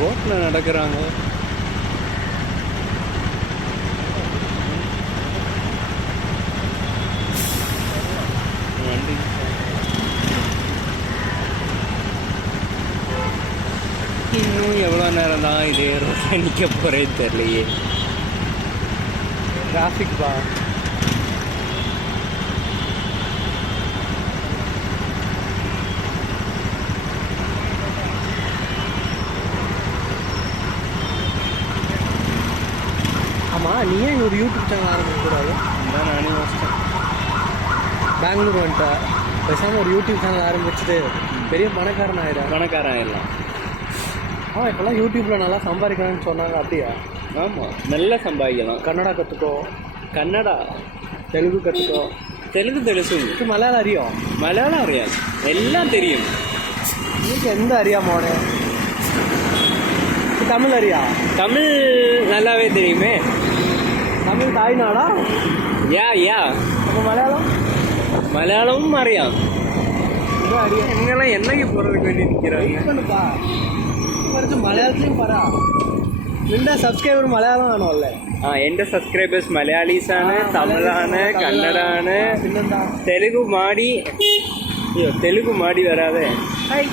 ரோட்டில் நடக்கிறாங்க. வண்டி இன்னும் எவ்வளோ நேரம் தான் இதே ரோட்டில் நிற்க போகிறேன்னு தெரியலையே. டிராஃபிக் பா. ஆமாம், நீ ஏன் ஒரு யூடியூப் சேனல் ஆரம்பிக்கக்கூடாது? அதான் நானே வச்சிட்டேன். பெங்களூர் வந்துட்டேன், பேசாமல் ஒரு யூடியூப் சேனல் ஆரம்பிச்சுட்டு பெரிய பணக்காரன் ஆயிடலாம். இப்போல்லாம் யூடியூப்பில் நல்லா சம்பாதிக்கலாம்னு சொன்னாங்க. அப்படியா? ஆமாம், நல்லா சம்பாதிக்கலாம். கன்னடா கற்றுக்கோ. கன்னடா. தெலுங்கு கற்றுக்கோ. தெலுங்கு தெரியும். மலையாளம் அறியும்? மலையாளம் அறியாது, எல்லாம் தெரியும். இன்னைக்கு எந்த அறியாமோனே? தமிழ் அறியா? தமிழ் நல்லாவே தெரியுமே. தமிழ் தாய்நாடா? யா. அப்போ மலையாளம்? மலையாளமும் அறியாம். எங்கெல்லாம் என்னைக்கு போகிறதுக்கு வேண்டி நிற்கிறாங்க. മലയാളത്തിലും പറ. നിന്റെ സബ്സ്ക്രൈബർ മലയാളം ആണോ അല്ലേ? എൻ്റെ സബ്സ്ക്രൈബേഴ്സ് മലയാളീസാണ്, തമിഴാണ്, കന്നഡാണ്, പിന്നെന്താ തെലുഗു മാടി. അയ്യോ, തെലുഗു മാടി വരാതെ. ഹായ്.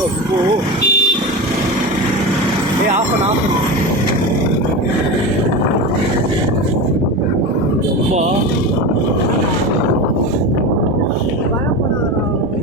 ഓ, ഹാഫ്